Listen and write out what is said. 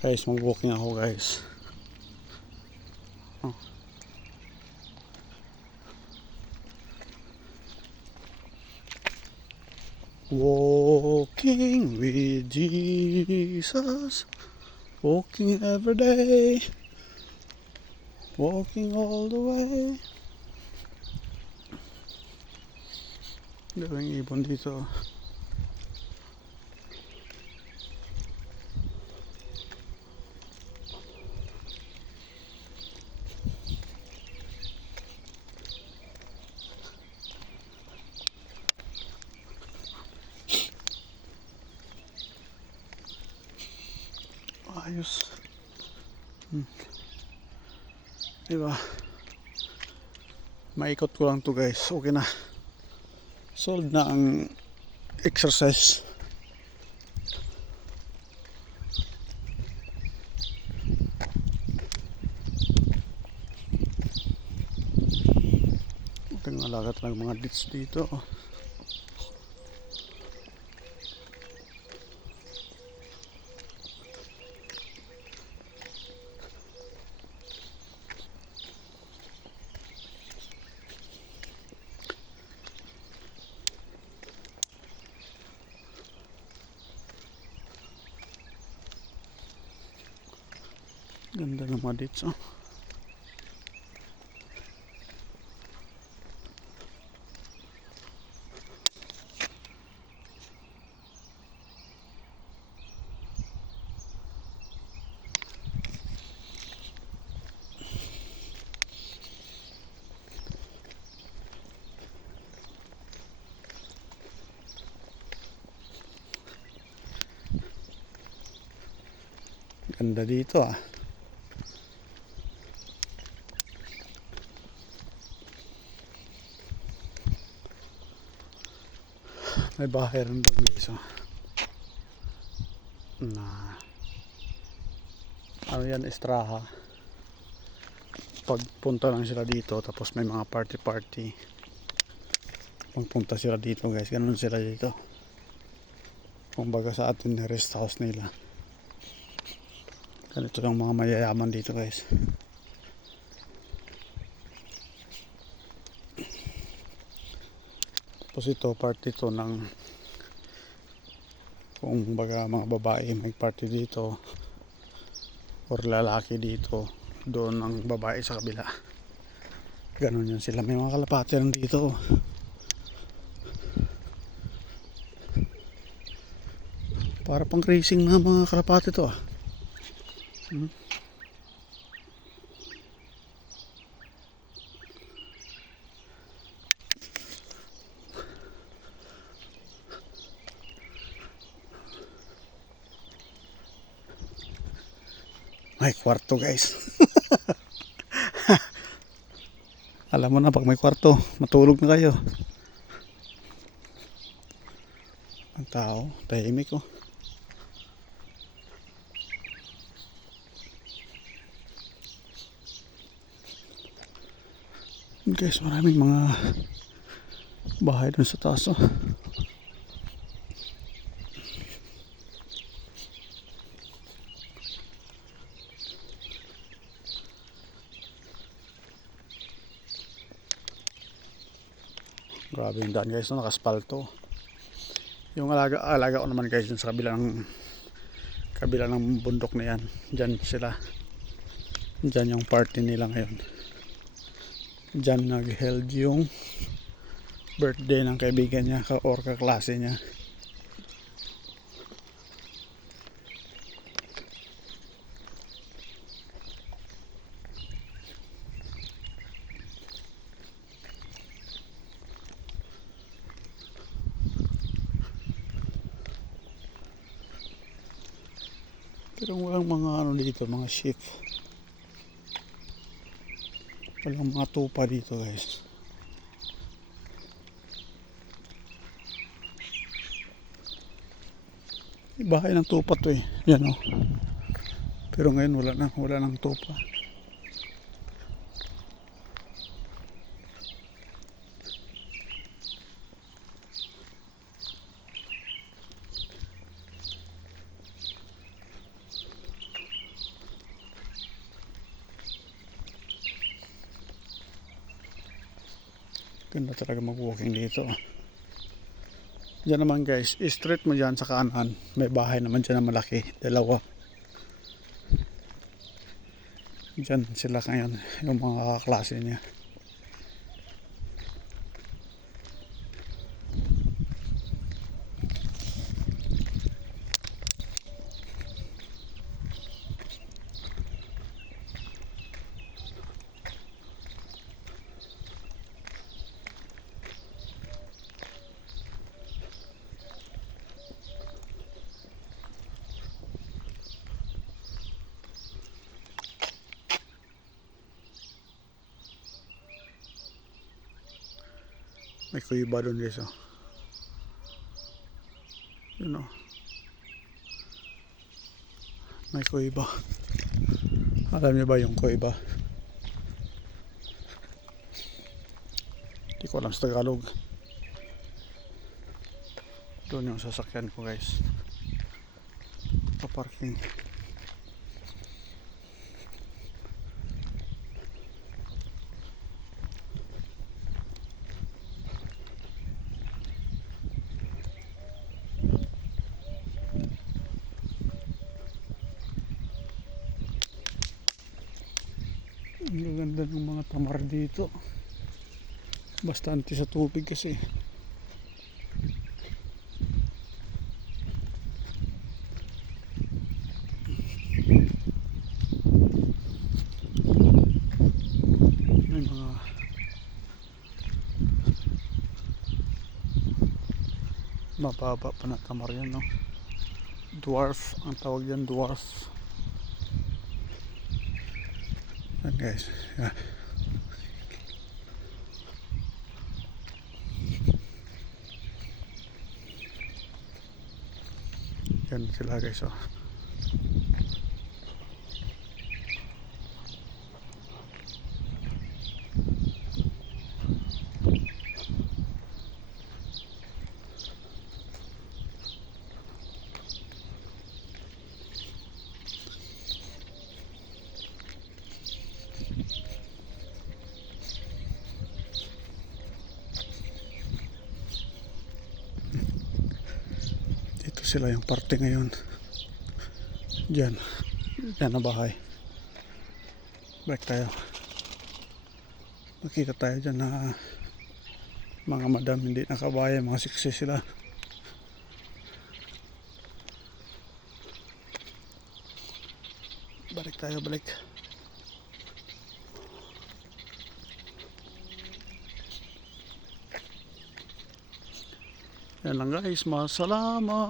Guys, mag-walking ako guys. Oh. Walking with Jesus, walking every day, walking all the way. Daming ibon dito. Ayos. Diba? Maikot ko lang to guys. Okay na. Solved na ang exercise. Tingnan lagat ng mga ditch dito. Ganda ng mga ditch. Oh. Ganda dito ah. May bahay rin doon guys. Oh. Na ano yan, Estraha. Pagpunta lang sila dito, tapos may mga party pagpunta sila dito guys, ganun sila dito. Kumbaga sa atin na rest house nila. Ganito lang mga mayayaman dito guys. Tapos ito party to ng kung baga mga babae may party dito or lalaki dito, doon ang babae sa kabila. Ganun yun sila. May mga kalapati rin dito. Para pang racing na mga kalapati to ah. May kwarto guys. Alam mo na pag may kwarto, matulog na kayo. Ang tao, tahimik oh. Guys, maraming mga bahay dun sa taas oh. Grabe yung daan guys, no? Nakaspalto. Yung alaga ko naman guys, dun sa kabila ng bundok na yan. Diyan sila. Diyan yung party nila ngayon. Diyan nag-held yung birthday ng kaibigan niya or kaklase niya. Pero walang mga ano dito, mga sheep. Walang mga tupa dito guys. Bahay ng tupa to eh. Yan oh. Pero ngayon wala nang tupa. Ganda talaga mag-walking dito. Diyan naman guys, straight mo dyan sa kanan. May bahay naman dyan na malaki. Dalawa. Diyan sila ngayon. Yung mga kaklase niya. May kuiba doon guys, oh. Yun, oh. May kuiba. Alam niyo ba yung kuiba? Hindi ko alam sa Tagalog. Doon yung sasakyan ko guys. Paparking. Ang ganda ng mga tamar dito. Bastante sa tubig kasi. May mga mababa pa na tamar yan, no? Dwarf, ang tawag yan, dwarf. Yan guys, yan. Yan sila guys, oh. Dito sila yung parte ngayon. Diyan. Diyan na bahay. Balik tayo. Makita tayo dyan na mga madam hindi nakabaya, mga siksi sila. Balik tayo, balik. Yan lang guys, masalama.